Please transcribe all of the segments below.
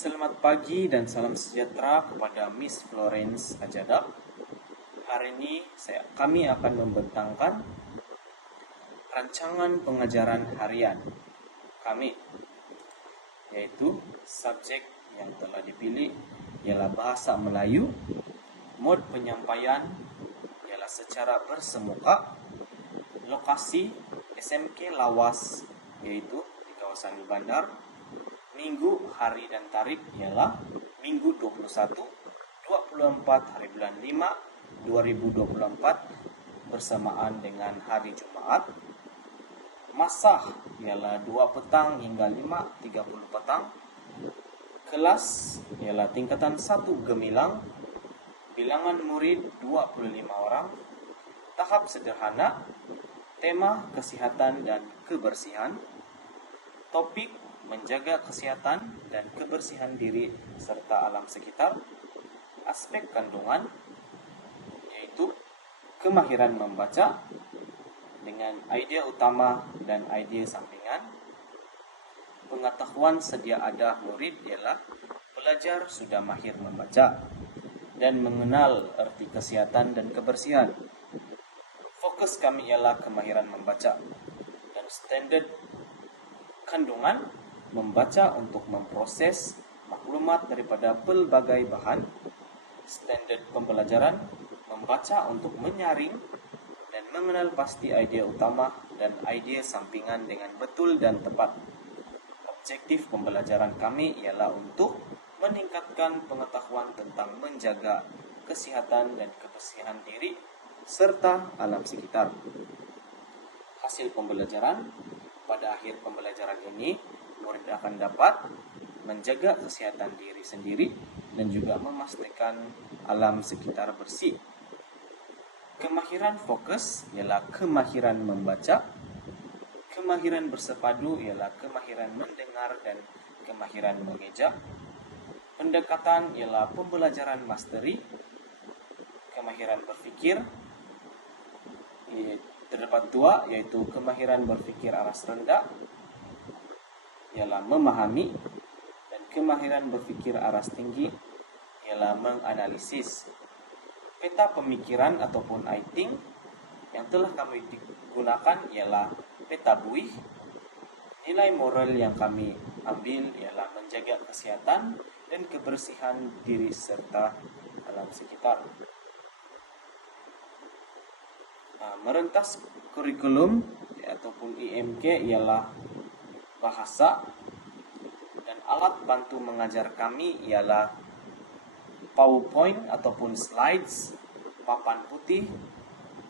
Selamat pagi dan salam sejahtera kepada Miss Florence Ajada. Hari ini kami akan membentangkan rancangan pengajaran harian kami, yaitu subjek yang telah dipilih ialah Bahasa Melayu. Mod penyampaian ialah secara bersemuka. Lokasi SMK Lawas, yaitu di kawasan Bandar. Minggu, hari dan tarikh ialah Minggu 21, 24 hari bulan 5, 2024 bersamaan dengan hari Jumaat. Masa ialah 2 petang hingga 5.30 petang. Kelas ialah tingkatan 1 Gemilang. Bilangan murid 25 orang. Tahap sederhana. Tema kesihatan dan kebersihan. Topik menjaga kesihatan dan kebersihan diri serta alam sekitar. Aspek kandungan, yaitu kemahiran membaca dengan idea utama dan idea sampingan. Pengetahuan sedia ada murid ialah pelajar sudah mahir membaca dan mengenal arti kesihatan dan kebersihan. Fokus kami ialah kemahiran membaca dan standard kandungan membaca untuk memproses maklumat daripada pelbagai bahan. Standard pembelajaran membaca untuk menyaring dan mengenal pasti idea utama dan idea sampingan dengan betul dan tepat. Objektif pembelajaran kami ialah untuk meningkatkan pengetahuan tentang menjaga kesihatan dan kebersihan diri serta alam sekitar. Hasil pembelajaran: pada akhir pembelajaran ini, murid akan dapat menjaga kesehatan diri sendiri dan juga memastikan alam sekitar bersih. Kemahiran fokus ialah kemahiran membaca. Kemahiran bersepadu ialah kemahiran mendengar dan kemahiran mengeja. Pendekatan ialah pembelajaran mastery. Kemahiran berfikir terdapat 2, yaitu kemahiran berfikir aras rendah ialah memahami, dan kemahiran berfikir aras tinggi ialah menganalisis. Peta pemikiran ataupun ITING yang telah kami gunakan ialah peta buih. Nilai moral yang kami ambil ialah menjaga kesihatan dan kebersihan diri serta alam sekitar. Merentas kurikulum ataupun IMK ialah bahasa, dan alat bantu mengajar kami ialah PowerPoint ataupun slides, papan putih,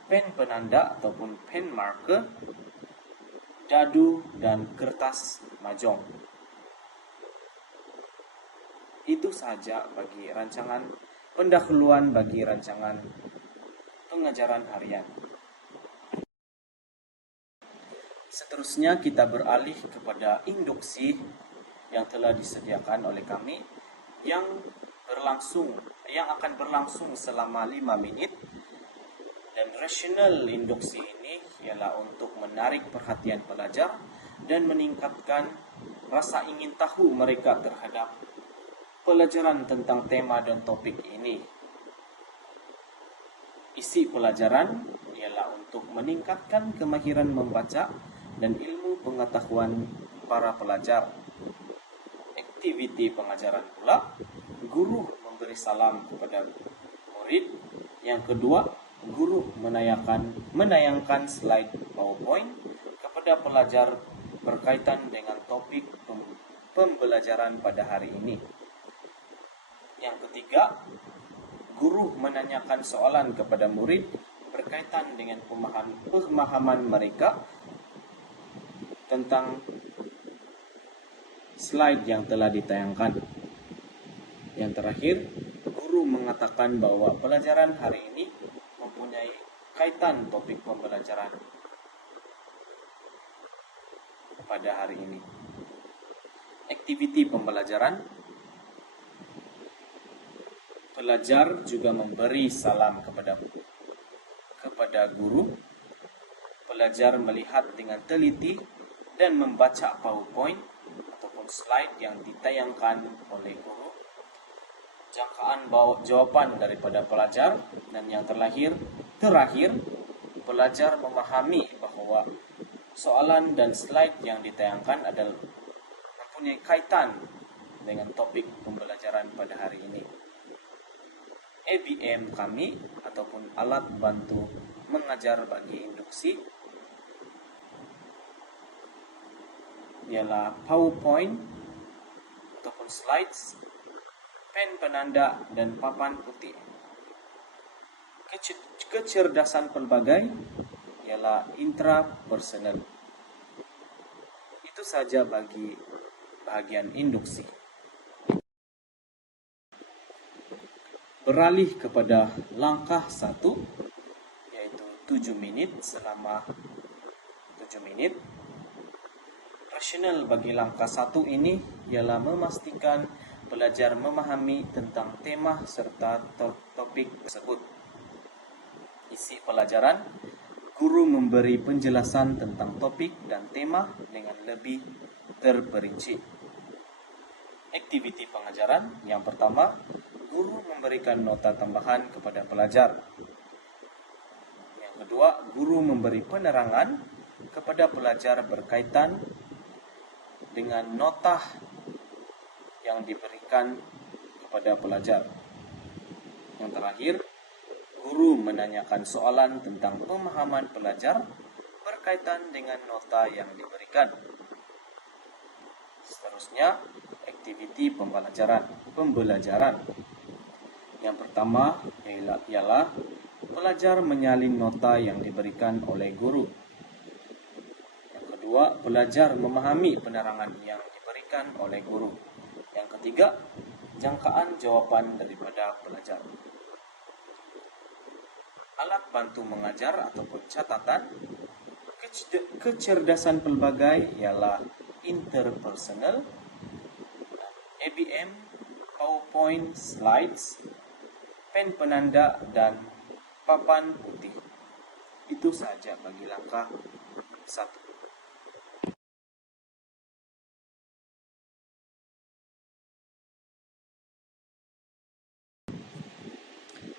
pen penanda ataupun pen marker, dadu dan kertas mahjong. Itu sahaja bagi rancangan pendahuluan bagi rancangan pengajaran harian. Seterusnya kita beralih kepada induksi yang telah disediakan oleh kami yang akan berlangsung selama 5 minit. Dan rasional induksi ini ialah untuk menarik perhatian pelajar dan meningkatkan rasa ingin tahu mereka terhadap pelajaran tentang tema dan topik ini. Isi pelajaran ialah untuk meningkatkan kemahiran membaca dan ilmu pengetahuan para pelajar. Aktiviti pengajaran pula, guru memberi salam kepada murid. Yang kedua, guru menayangkan slide PowerPoint kepada pelajar berkaitan dengan topik pembelajaran pada hari ini. Yang ketiga, guru menanyakan soalan kepada murid berkaitan dengan pemahaman mereka tentang slide yang telah ditayangkan. Yang terakhir, guru mengatakan bahwa pelajaran hari ini mempunyai kaitan topik pembelajaran pada hari ini. Aktiviti pembelajaran: pelajar juga memberi salam kepada guru. Pelajar melihat dengan teliti dan membaca PowerPoint ataupun slide yang ditayangkan oleh guru, jangkaan jawaban daripada pelajar, dan yang terakhir, pelajar memahami bahwa soalan dan slide yang ditayangkan adalah mempunyai kaitan dengan topik pembelajaran pada hari ini. ABM kami ataupun alat bantu mengajar bagi induksi ialah PowerPoint ataupun slides, pen penanda, dan papan putih. Kecerdasan pelbagai ialah intrapersonal. Itu saja bagi bahagian induksi. Beralih kepada langkah 1, yaitu 7 minit selama 7 menit. Rasional bagi langkah 1 ini ialah memastikan pelajar memahami tentang tema serta topik tersebut. Isi pelajaran, guru memberi penjelasan tentang topik dan tema dengan lebih terperinci. Aktiviti pengajaran, yang pertama, guru memberikan nota tambahan kepada pelajar. Yang kedua, guru memberi penerangan kepada pelajar berkaitan dengan nota yang diberikan kepada pelajar. Yang terakhir, guru menanyakan soalan tentang pemahaman pelajar berkaitan dengan nota yang diberikan. Seterusnya, aktiviti pembelajaran. Yang pertama ialah pelajar menyalin nota yang diberikan oleh guru. Yang kedua, pelajar memahami penerangan yang diberikan oleh guru. Yang ketiga, jangkaan jawaban daripada pelajar. Alat bantu mengajar ataupun catatan. Kecerdasan pelbagai ialah interpersonal, ABM, PowerPoint, slides, pen penanda, dan papan putih. Itu saja bagi langkah 1.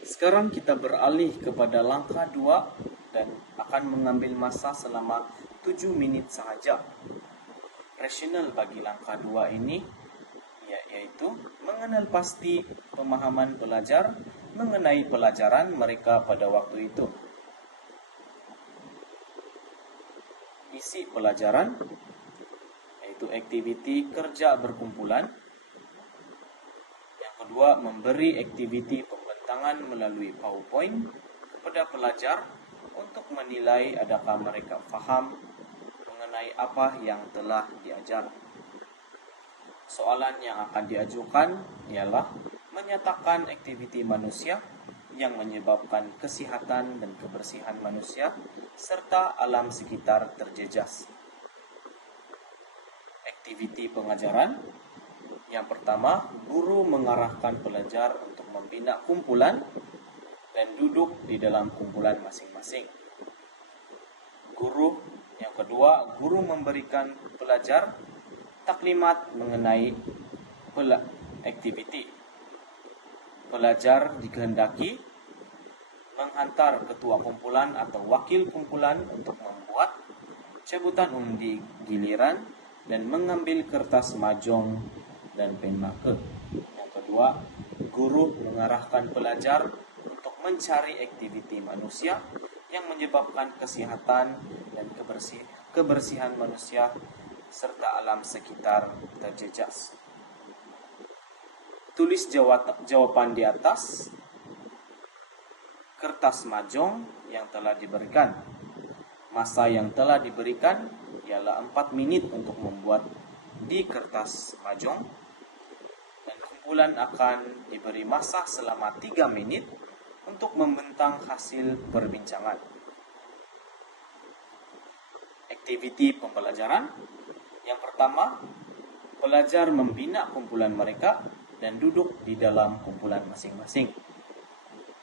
Sekarang kita beralih kepada langkah 2 dan akan mengambil masa selama 7 menit sahaja. Rasional bagi langkah 2 ini yaitu mengenal pasti pemahaman pelajar mengenai pelajaran mereka pada waktu itu. Isi pelajaran yaitu aktiviti kerja berkumpulan. Yang kedua, memberi aktiviti pembentangan melalui PowerPoint kepada pelajar untuk menilai adakah mereka faham mengenai apa yang telah diajar. Soalan yang akan diajukan ialah menyatakan aktiviti manusia yang menyebabkan kesihatan dan kebersihan manusia serta alam sekitar terjejas. Aktiviti pengajaran. Yang pertama, guru mengarahkan pelajar untuk membina kumpulan dan duduk di dalam kumpulan masing-masing. Yang kedua, guru memberikan pelajar taklimat mengenai aktiviti. Pelajar dikehendaki menghantar ketua kumpulan atau wakil kumpulan untuk membuat cabutan undi giliran dan mengambil kertas mahjong dan pen marker. Yang kedua, guru mengarahkan pelajar untuk mencari aktiviti manusia yang menyebabkan kesehatan dan kebersihan manusia serta alam sekitar terjejas. Tulis jawaban di atas kertas mahjong yang telah diberikan. Masa yang telah diberikan ialah 4 menit untuk membuat di kertas mahjong, dan kumpulan akan diberi masa selama 3 menit untuk membentang hasil perbincangan. Aktiviti pembelajaran. Yang pertama, pelajar membina kumpulan mereka dan duduk di dalam kumpulan masing-masing.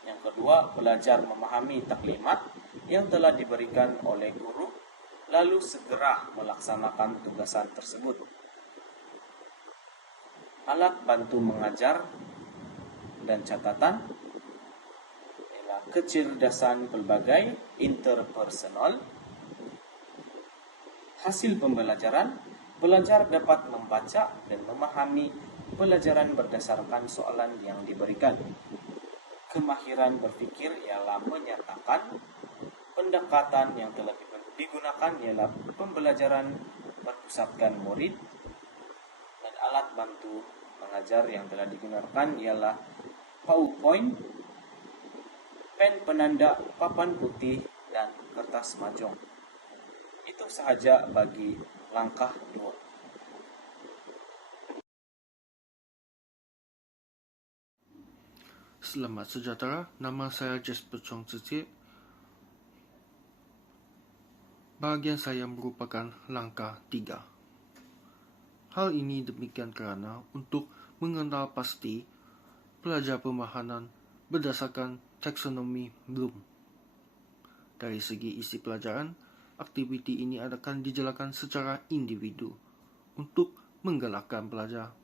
Yang kedua, pelajar memahami taklimat yang telah diberikan oleh guru, lalu segera melaksanakan tugasan tersebut. Alat bantu mengajar dan catatan ialah kecerdasan pelbagai interpersonal. Hasil pembelajaran, pelajar dapat membaca dan memahami pelajaran berdasarkan soalan yang diberikan. Kemahiran berfikir ialah menyatakan pendekatan yang telah digunakan ialah pembelajaran berpusatkan murid, dan alat bantu mengajar yang telah digunakan ialah PowerPoint, pen penanda, papan putih, dan kertas mahjong. Itu sahaja bagi langkah 2. Selamat sejahtera, nama saya Jasper Chong Tse. Bahagian saya merupakan langkah 3. Hal ini demikian kerana untuk mengenal pasti pelajar pemahaman berdasarkan taksonomi Bloom. Dari segi isi pelajaran, aktiviti ini akan dijalankan secara individu untuk menggalakkan pelajar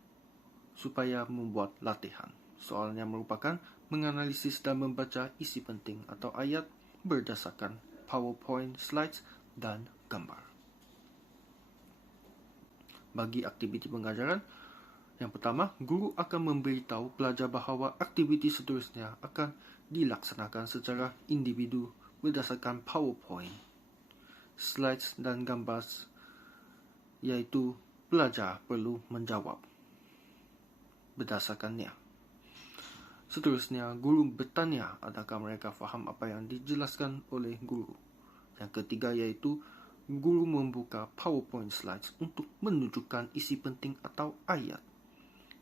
supaya membuat latihan. Soalnya merupakan menganalisis dan membaca isi penting atau ayat berdasarkan PowerPoint slides dan gambar. Bagi aktiviti pengajaran, yang pertama, guru akan memberitahu pelajar bahawa aktiviti seterusnya akan dilaksanakan secara individu berdasarkan PowerPoint slides dan gambar, iaitu pelajar perlu menjawab berdasarkannya. Seterusnya, guru bertanya adakah mereka faham apa yang dijelaskan oleh guru. Yang ketiga iaitu guru membuka PowerPoint slides untuk menunjukkan isi penting atau ayat.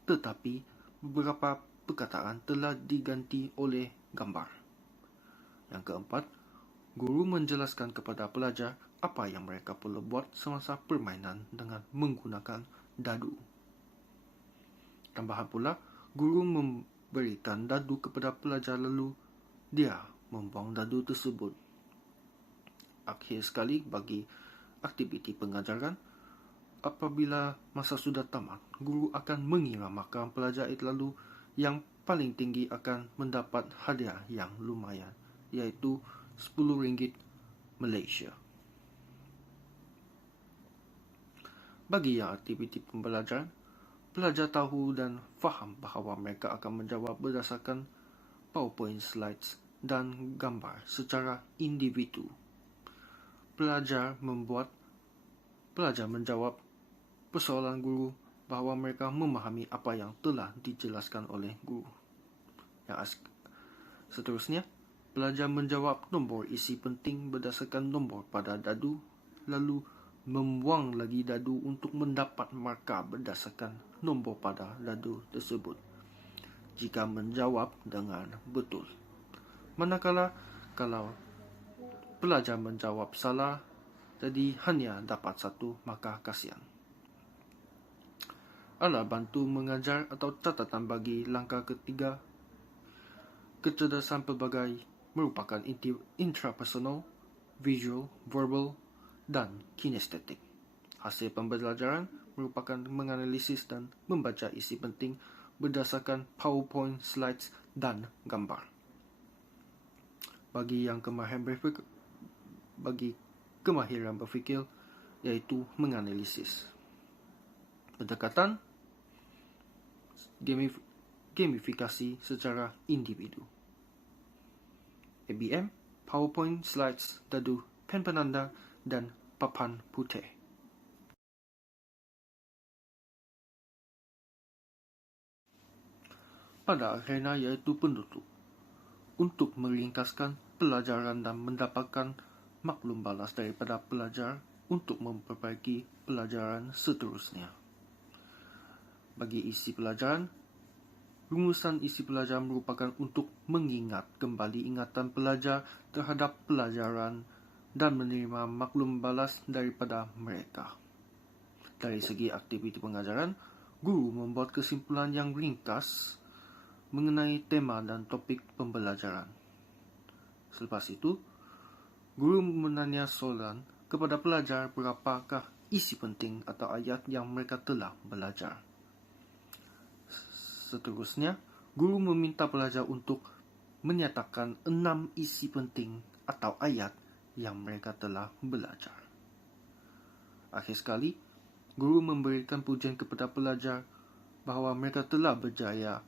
Tetapi beberapa perkataan telah diganti oleh gambar. Yang keempat, guru menjelaskan kepada pelajar apa yang mereka perlu buat semasa permainan dengan menggunakan dadu. Tambahan pula, guru memberikan dadu kepada pelajar lalu dia membuang dadu tersebut. Akhir sekali, bagi aktiviti pengajaran, apabila masa sudah tamat, guru akan mengiramakan pelajar itu lalu yang paling tinggi akan mendapat hadiah yang lumayan, iaitu RM10 Malaysia. Bagi yang aktiviti pembelajaran, pelajar tahu dan faham bahawa mereka akan menjawab berdasarkan PowerPoint slides dan gambar secara individu. Pelajar menjawab persoalan guru bahawa mereka memahami apa yang telah dijelaskan oleh guru. Yang seterusnya, pelajar menjawab nombor isi penting berdasarkan nombor pada dadu, lalu membuang lagi dadu untuk mendapat markah berdasarkan nombor pada dadu tersebut jika menjawab dengan betul. Manakala kalau pelajar menjawab salah, jadi hanya dapat 1 markah kasihan. Alat bantu mengajar atau catatan bagi langkah ketiga. Kecerdasan pelbagai merupakan intrapersonal, visual, verbal, dan kinestetik. Hasil pembelajaran merupakan menganalisis dan membaca isi penting berdasarkan PowerPoint slides dan gambar. Bagi kemahiran berfikir, iaitu menganalisis. Pendekatan gamifikasi secara individu. ABM, PowerPoint slides, dadu, pen penanda, dan papan putih. Pada akhirnya iaitu penutup. Untuk meringkaskan pelajaran dan mendapatkan maklum balas daripada pelajar untuk memperbaiki pelajaran seterusnya. Bagi isi pelajaran, rumusan isi pelajaran merupakan untuk mengingat kembali ingatan pelajar terhadap pelajaran dan menerima maklum balas daripada mereka. Dari segi aktiviti pengajaran, guru membuat kesimpulan yang ringkas mengenai tema dan topik pembelajaran. Selepas itu, guru menanya soalan kepada pelajar berapakah isi penting atau ayat yang mereka telah belajar. Seterusnya, guru meminta pelajar untuk menyatakan 6 isi penting atau ayat yang mereka telah belajar. Akhir sekali, guru memberikan pujian kepada pelajar bahawa mereka telah berjaya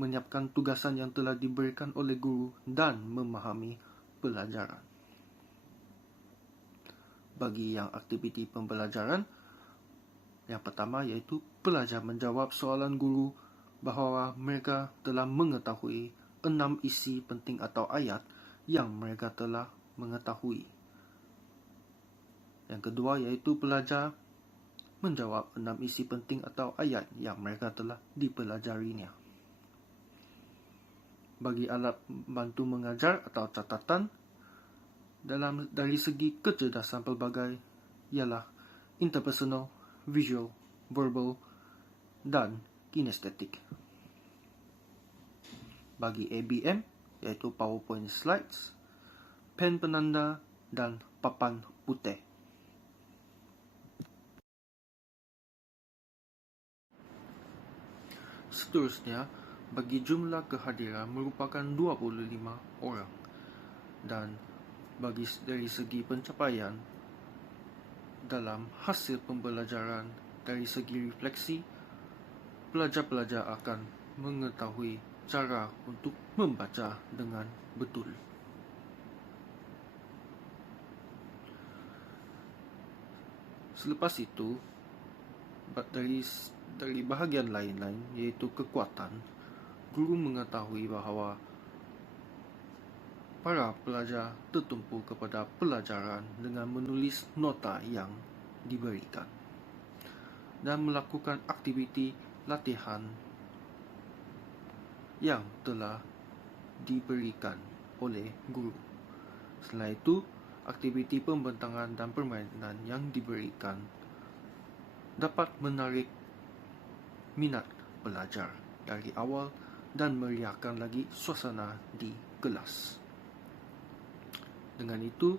menyiapkan tugasan yang telah diberikan oleh guru dan memahami pelajaran. Bagi yang aktiviti pembelajaran, yang pertama iaitu pelajar menjawab soalan guru bahawa mereka telah mengetahui 6 isi penting atau ayat yang mereka telah mengetahui. Yang kedua iaitu pelajar menjawab 6 isi penting atau ayat yang mereka telah dipelajarinya. Bagi alat bantu mengajar atau catatan, dari segi kecerdasan pelbagai ialah interpersonal, visual, verbal, dan kinestetik. Bagi ABM, iaitu PowerPoint slides, pen penanda, dan papan putih. Seterusnya, bagi jumlah kehadiran merupakan 25 orang. Dan dari segi pencapaian dalam hasil pembelajaran, dari segi refleksi, pelajar-pelajar akan mengetahui cara untuk membaca dengan betul. Selepas itu, dari bahagian lain-lain iaitu kekuatan, guru mengetahui bahawa para pelajar tertumpu kepada pelajaran dengan menulis nota yang diberikan dan melakukan aktiviti latihan yang telah diberikan oleh guru. Selain itu, aktiviti pembentangan dan permainan yang diberikan dapat menarik minat pelajar dari awal dan meriahkan lagi suasana di kelas. Dengan itu,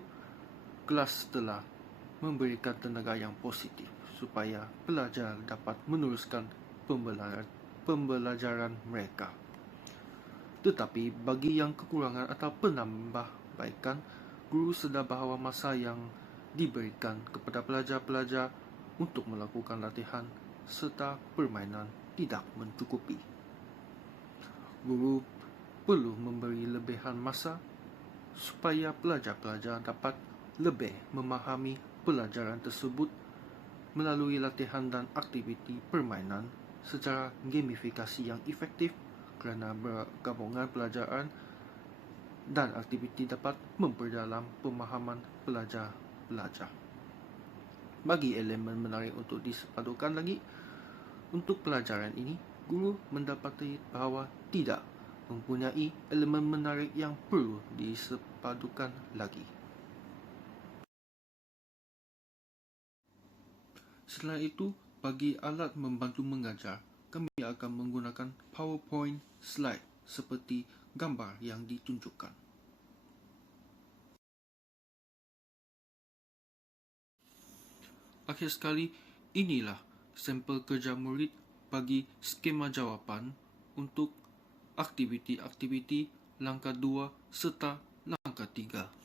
kelas telah memberikan tenaga yang positif supaya pelajar dapat meneruskan pembelajaran mereka. Tetapi bagi yang kekurangan atau penambahbaikan, guru sedar bahawa masa yang diberikan kepada pelajar-pelajar untuk melakukan latihan serta permainan tidak mencukupi. Guru perlu memberi lebihan masa supaya pelajar-pelajar dapat lebih memahami pelajaran tersebut melalui latihan dan aktiviti permainan secara gamifikasi yang efektif, kerana bergabungan pelajaran dan aktiviti dapat memperdalam pemahaman pelajar-pelajar. Bagi elemen menarik untuk disepadukan lagi, untuk pelajaran ini, guru mendapati bahawa tidak mempunyai elemen menarik yang perlu disepadukan lagi. Selain itu, bagi alat membantu mengajar, kami akan menggunakan PowerPoint slide seperti gambar yang ditunjukkan. Akhir sekali, inilah sampel kerja murid bagi skema jawapan untuk aktiviti-aktiviti langkah 2 serta langkah 3.